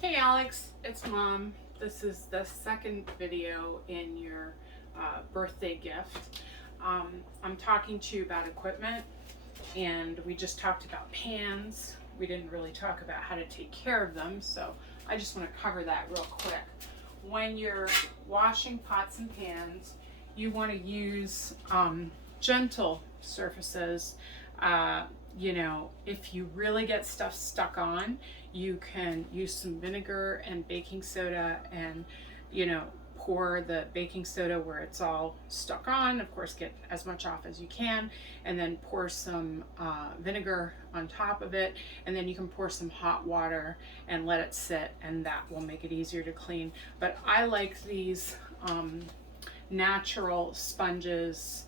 Hey Alex, it's Mom. This is the second video in your birthday gift. I'm talking to you about equipment, and we just talked about pans. We didn't really talk about how to take care of them, so I just want to cover that real quick. When you're washing pots and pans, you want to use gentle surfaces. If you really get stuff stuck on, you can use some vinegar and baking soda and, pour the baking soda where it's all stuck on. Of course, get as much off as you can, and then pour some vinegar on top of it. And then you can pour some hot water and let it sit, and that will make it easier to clean. But I like these natural sponges.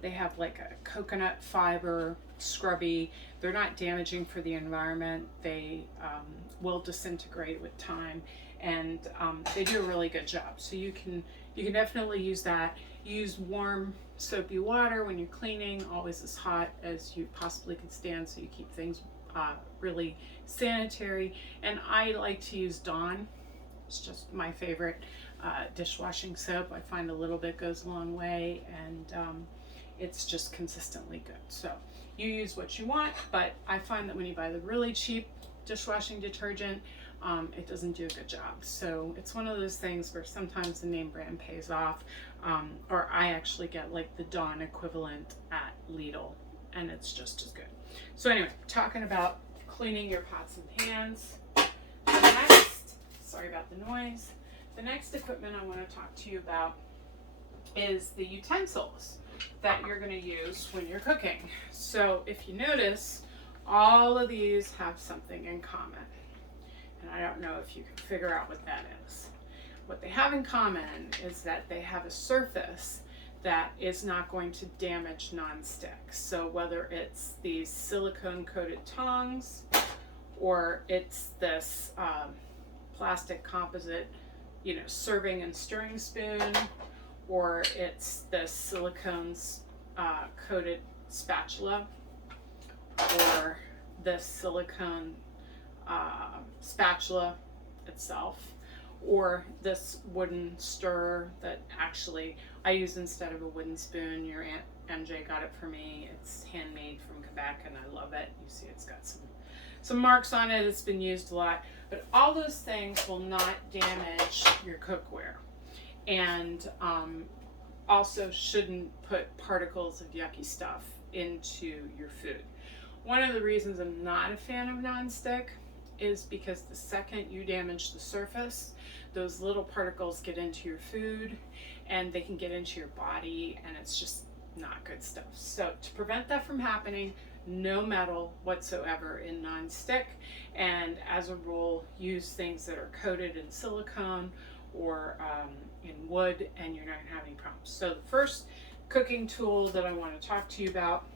They have like a coconut fiber scrubby. They're not damaging for the environment. They will disintegrate with time, and they do a really good job. So you can definitely use that. Use warm soapy water when you're cleaning, always as hot as you possibly can stand, so you keep things really sanitary. And I like to use Dawn. It's just my favorite dishwashing soap. I find a little bit goes a long way, and it's just consistently good. So you use what you want, but I find that when you buy the really cheap dishwashing detergent, it doesn't do a good job. So it's one of those things where sometimes the name brand pays off, or I actually get like the Dawn equivalent at Lidl, and it's just as good. So anyway, talking about cleaning your pots and pans. Sorry about the noise. The next equipment I want to talk to you about is the utensils that you're going to use when you're cooking. So if you notice, all of these have something in common. And I don't know if you can figure out what that is. What they have in common is that they have a surface that is not going to damage nonstick. So whether it's these silicone coated tongs, or it's this plastic composite, serving and stirring spoon, or it's the silicone coated spatula, or the silicone spatula itself, or this wooden stirrer that actually I use instead of a wooden spoon. Your Aunt MJ got it for me. It's handmade from Quebec, and I love it. You see it's got some marks on it. It's been used a lot, but all those things will not damage your cookware, and also shouldn't put particles of yucky stuff into your food. One of the reasons I'm not a fan of nonstick is because the second you damage the surface, those little particles get into your food, and they can get into your body, and it's just not good stuff. So to prevent that from happening, no metal whatsoever in nonstick, and as a rule, use things that are coated in silicone or in wood, and you're not going to have any problems. So the first cooking tool that I want to talk to you about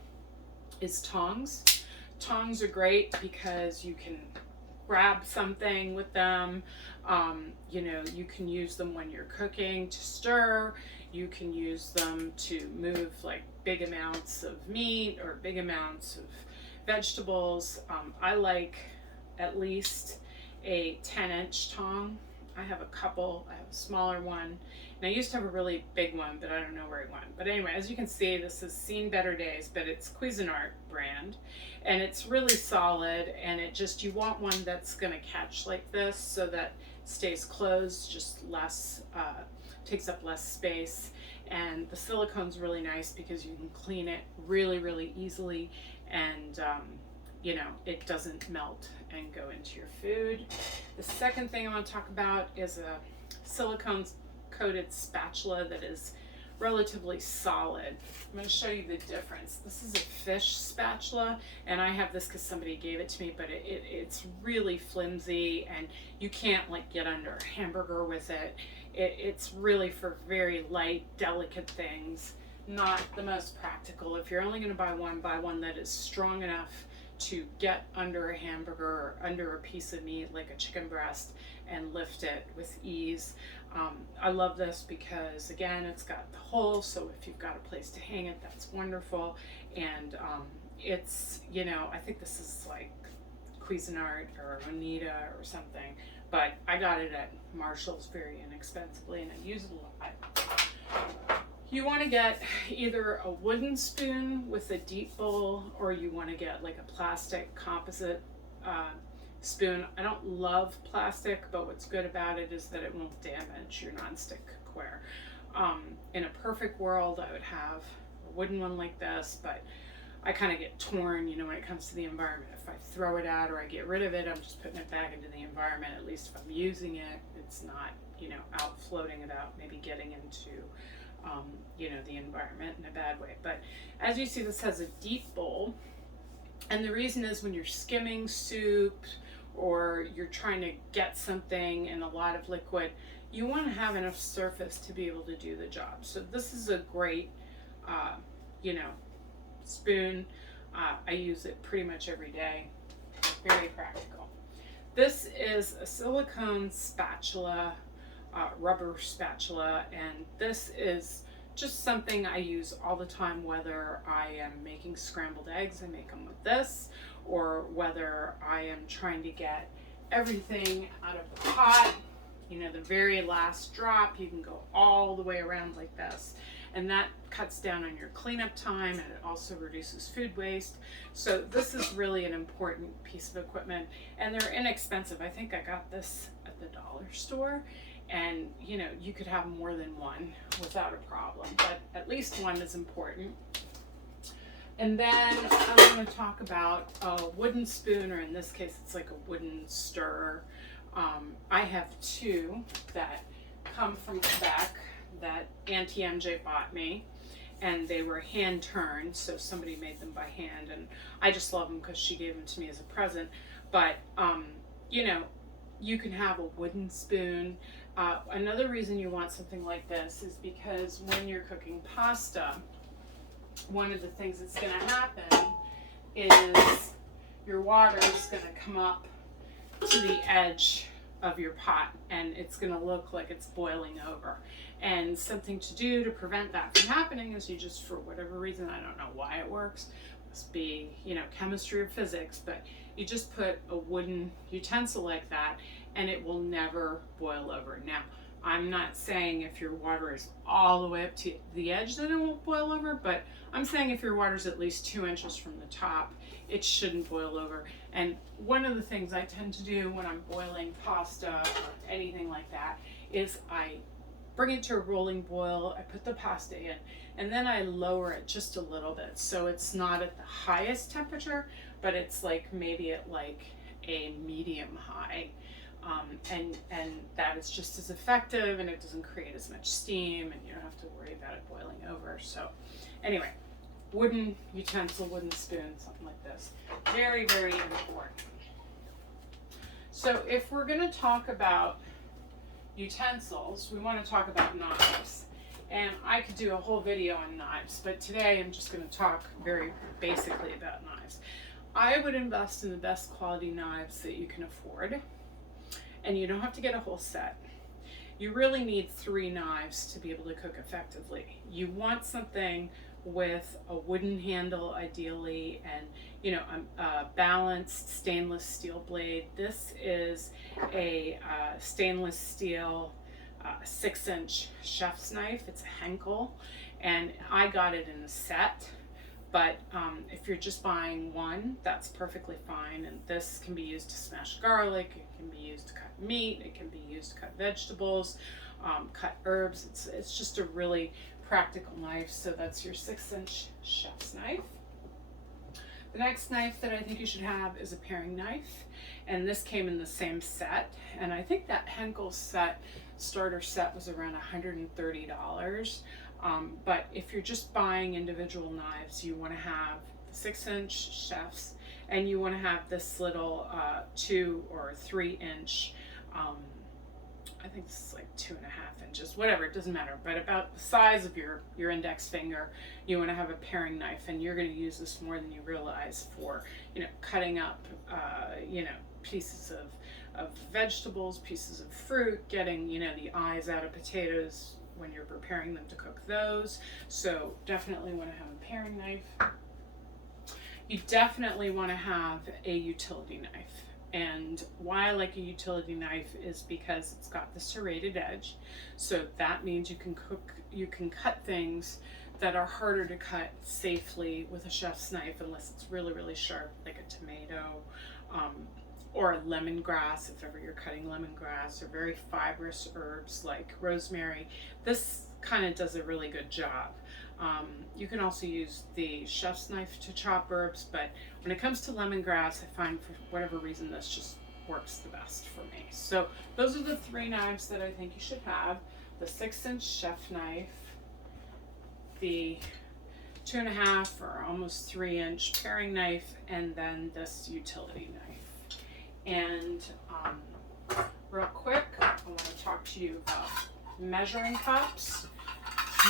is tongs. Tongs are great because you can grab something with them. You can use them when you're cooking to stir. You can use them to move like big amounts of meat or big amounts of vegetables. I like at least a 10-inch tong. I have a couple. I have a smaller one, and I used to have a really big one, but I don't know where it went. But anyway, as you can see, this has seen better days, but it's Cuisinart brand, and it's really solid, and you want one that's going to catch like this so that it stays closed, just less, takes up less space. And the silicone's really nice because you can clean it really, really easily, and it doesn't melt and go into your food. The second thing I want to talk about is a silicone coated spatula that is relatively solid. I'm going to show you the difference. This is a fish spatula, and I have this because somebody gave it to me, but it's really flimsy, and you can't get under a hamburger with it. It's really for very light, delicate things. Not the most practical. If you're only going to buy one that is strong enough to get under a hamburger or under a piece of meat like a chicken breast and lift it with ease. I love this because, again, it's got the hole, so if you've got a place to hang it, that's wonderful. And it's, I think this is like Cuisinart or Monyka or something, but I got it at Marshall's very inexpensively, and I use it a lot. You want to get either a wooden spoon with a deep bowl, or you want to get like a plastic composite spoon. I don't love plastic, but what's good about it is that it won't damage your nonstick cookware. In a perfect world, I would have a wooden one like this, but I kind of get torn, you know, when it comes to the environment. If I throw it out or I get rid of it, I'm just putting it back into the environment. At least if I'm using it, it's not, you know, out floating about maybe getting into, you know, the environment in a bad way. But as you see, this has a deep bowl. And the reason is when you're skimming soup or you're trying to get something in a lot of liquid, you want to have enough surface to be able to do the job. So this is a great, you know, spoon. I use it pretty much every day. Very practical. This is a silicone spatula, rubber spatula, and this is just something I use all the time, whether I am making scrambled eggs, I make them with this, or whether I am trying to get everything out of the pot, you know, the very last drop, you can go all the way around like this. And that cuts down on your cleanup time, and it also reduces food waste. So this is really an important piece of equipment, and they're inexpensive. I think I got this at the dollar store, and you know, you could have more than one without a problem, but at least one is important. And then I'm going to talk about a wooden spoon, or in this case, it's like a wooden stirrer. I have two that come from Quebec that Auntie MJ bought me, and they were hand turned, so somebody made them by hand, and I just love them because she gave them to me as a present. But you know, you can have a wooden spoon. Another reason you want something like this is because when you're cooking pasta, one of the things that's going to happen is your water is going to come up to the edge of your pot, and it's going to look like it's boiling over. And something to do to prevent that from happening is you just, for whatever reason, I don't know why it works, must be, you know, chemistry or physics, but you just put a wooden utensil like that and it will never boil over. Now, I'm not saying if your water is all the way up to the edge that it won't boil over, but I'm saying if your water is at least 2 inches from the top, it shouldn't boil over. And one of the things I tend to do when I'm boiling pasta or anything like that is I bring it to a rolling boil, I put the pasta in, and then I lower it just a little bit. So it's not at the highest temperature, but it's like maybe at like a medium high. And that is just as effective, and it doesn't create as much steam, and you don't have to worry about it boiling over. So anyway, wooden utensil, wooden spoon, something like this. Very, very important. So if we're going to talk about utensils, we want to talk about knives. And I could do a whole video on knives, but today I'm just going to talk very basically about knives. I would invest in the best quality knives that you can afford. And you don't have to get a whole set. You really need 3 knives to be able to cook effectively. You want something with a wooden handle ideally, and you know, a balanced stainless steel blade. This is a stainless steel 6-inch chef's knife. It's a Henkel, and I got it in a set. But if you're just buying one, that's perfectly fine. And this can be used to smash garlic, it can be used to cut meat, it can be used to cut vegetables, cut herbs. It's just a really practical knife. So that's your 6-inch chef's knife. The next knife that I think you should have is a paring knife. And this came in the same set. And I think that Henkel starter set was around $130. But if you're just buying individual knives, you want to have the 6-inch chef's, and you want to have this little 2 or 3-inch, I think this is like 2.5 inches, whatever, it doesn't matter, but about the size of your index finger. You want to have a paring knife, and you're going to use this more than you realize for, you know, cutting up, you know, pieces of vegetables, pieces of fruit, getting, you know, the eyes out of potatoes when you're preparing them to cook those. So definitely want to have a paring knife. You definitely want to have a utility knife. And why I like a utility knife is because it's got the serrated edge. So that means you can cut things that are harder to cut safely with a chef's knife unless it's really, really sharp, like a tomato, um, or lemongrass, if ever you're cutting lemongrass, or very fibrous herbs like rosemary. This kind of does a really good job. You can also use the chef's knife to chop herbs, but when it comes to lemongrass, I find for whatever reason this just works the best for me. So those are the 3 knives that I think you should have: the 6-inch chef knife, the 2.5 or almost 3-inch paring knife, and then this utility knife. And real quick, I want to talk to you about measuring cups.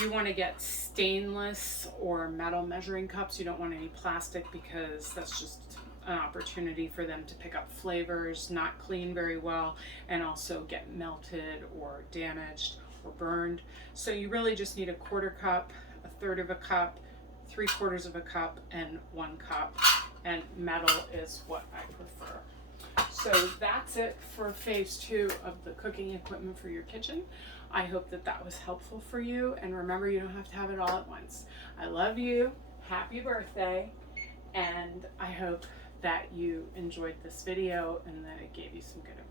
You want to get stainless or metal measuring cups. You don't want any plastic because that's just an opportunity for them to pick up flavors, not clean very well, and also get melted or damaged or burned. So you really just need a 1/4 cup, a 1/3 of a cup, 3/4 of a cup, and 1 cup. And metal is what I prefer. So that's it for phase 2 of the cooking equipment for your kitchen. I hope that that was helpful for you. And remember, you don't have to have it all at once. I love you. Happy birthday. And I hope that you enjoyed this video and that it gave you some good advice.